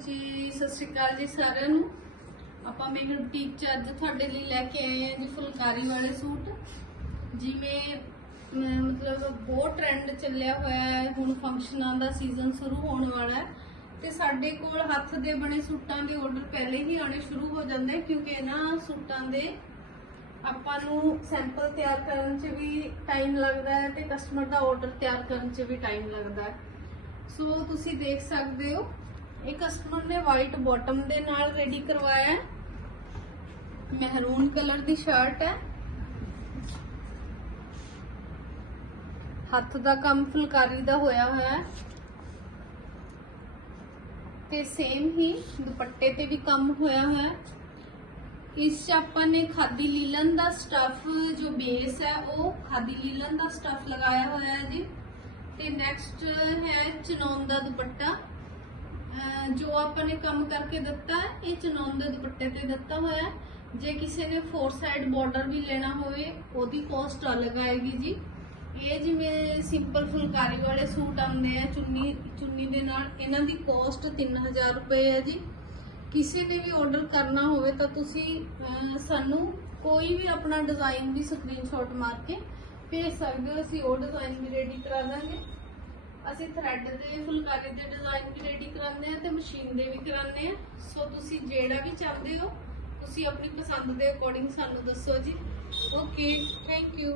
ਜੀ, ਸਤਿ ਸ਼੍ਰੀ ਅਕਾਲ ਜੀ ਸਾਰਿਆਂ ਨੂੰ। ਆਪਾਂ ਮੇਗਰ ਬੁਟੀਕ ਚ ਅੱਜ ਤੁਹਾਡੇ ਲਈ ਲੈ ਕੇ ਆਏ ਹਾਂ ਜੀ ਫੁਲਕਾਰੀ ਵਾਲੇ ਸੂਟ। ਜਿਵੇਂ ਮਤਲਬ ਬਹੁਤ ਟ੍ਰੈਂਡ ਚੱਲਿਆ ਹੋਇਆ ਹੈ। ਹੁਣ ਫੰਕਸ਼ਨਾਂ ਦਾ ਸੀਜ਼ਨ ਸ਼ੁਰੂ ਹੋਣ ਵਾਲਾ ਹੈ। ਤੇ ਸਾਡੇ ਕੋਲ ਹੱਥ ਦੇ ਬਣੇ ਸੂਟਾਂ ਦੇ ਆਰਡਰ ਪਹਿਲੇ ਹੀ ਆਣੇ ਸ਼ੁਰੂ ਹੋ ਜਾਂਦੇ ਕਿਉਂਕਿ ਇਹਨਾਂ ਸੂਟਾਂ ਦੇ ਆਪਾਂ ਨੂੰ ਸੈਂਪਲ ਤਿਆਰ ਕਰਨ 'ਚ ਵੀ ਟਾਈਮ ਲੱਗਦਾ ਹੈ ਤੇ ਕਸਟਮਰ ਦਾ ਆਰਡਰ ਤਿਆਰ ਕਰਨ 'ਚ ਵੀ ਟਾਈਮ ਲੱਗਦਾ ਹੈ। ਸੋ ਤੁਸੀਂ ਦੇਖ ਸਕਦੇ ਹੋ ਇਹ ਕਸਟਮਰ ਨੇ ਵਾਈਟ ਬਾਟਮ ਦੇ ਨਾਲ ਰੈਡੀ ਕਰਵਾਇਆ ਹੈ। ਮਹਿਰੂਨ ਕਲਰ ਦੀ ਸ਼ਰਟ ਹੈ। ਹੱਥ ਦਾ ਕੰਮ ਫੁਲਕਾਰੀ ਦਾ ਹੋਇਆ ਹੋਇਆ ਹੈ। ਤੇ ਸੇਮ ਹੀ ਦੁਪੱਟੇ ਤੇ ਵੀ ਕੰਮ ਹੋਇਆ ਹੋਇਆ ਹੈ। ਇਸ ਚ ਆਪਾਂ ਨੇ ਖਾਦੀ ਲੀਲਨ ਦਾ ਸਟਫ ਜੋ ਬੇਸ ਹੈ, ਉਹ ਖਾਦੀ ਲੀਲਨ ਦਾ ਸਟਫ ਲਗਾਇਆ ਹੋਇਆ ਹੈ ਜੀ। ਤੇ ਨੈਕਸਟ ਹੈ ਚਨੌਨ ਦਾ ਦੁਪੱਟਾ। ਜੋ ਆਪਾਂ ਨੇ ਕੰਮ ਕਰਕੇ ਦਿੱਤਾ ਇਹ ਚਨੌਨ ਦੇ ਦੁਪੱਟੇ ਤੇ ਦਿੱਤਾ ਹੋਇਆ ਜੇ ਕਿਸੇ ਨੇ ਫੋਰ ਸਾਈਡ ਬਾਰਡਰ ਵੀ ਲੈਣਾ ਹੋਵੇ, ਉਹਦੀ ਕੋਸਟ ਅਲੱਗ ਆਏਗੀ ਜੀ। ਇਹ ਜਿਵੇਂ ਸਿੰਪਲ ਫੁਲਕਾਰੀ ਵਾਲੇ ਸੂਟ ਆਉਂਦੇ ਆ, ਚੁੰਨੀ ਚੁੰਨੀ ਦੇ ਨਾਲ, ਇਹਨਾਂ ਦੀ ਕੋਸਟ 3000 ਰੁਪਏ ਹੈ ਜੀ। ਕਿਸੇ ਨੇ ਵੀ ਆਰਡਰ ਕਰਨਾ ਹੋਵੇ ਤਾਂ ਤੁਸੀਂ ਸਾਨੂੰ ਕੋਈ ਵੀ ਆਪਣਾ ਡਿਜ਼ਾਈਨ ਦੀ ਸਕਰੀਨਸ਼ਾਟ ਮਾਰ ਕੇ ਭੇਜ ਸਕਦੇ ਹੋ। ਅਸੀਂ ਉਹ ਡਿਜ਼ਾਈਨ ਵੀ ਰੈਡੀ ਕਰਾ ਦਾਂਗੇ। ਅਸੀਂ ਥ੍ਰੈਡ ਦੇ ਫੁਲਕਾਰੀ ਦੇ ਡਿਜ਼ਾਈਨ ਵੀ ਰੈਡੀ ਕਰਾ ਤੇ ਮਸ਼ੀਨ ਦੇ ਵੀ ਕਰਾਉਂਦੇ ਆ। ਸੋ ਤੁਸੀਂ ਜਿਹੜਾ ਵੀ ਚਾਹੁੰਦੇ ਹੋ, ਤੁਸੀਂ ਆਪਣੀ ਪਸੰਦ ਦੇ ਅਕੋਰਡਿੰਗ ਸਾਨੂੰ ਦੱਸੋ ਜੀ। Okay thank you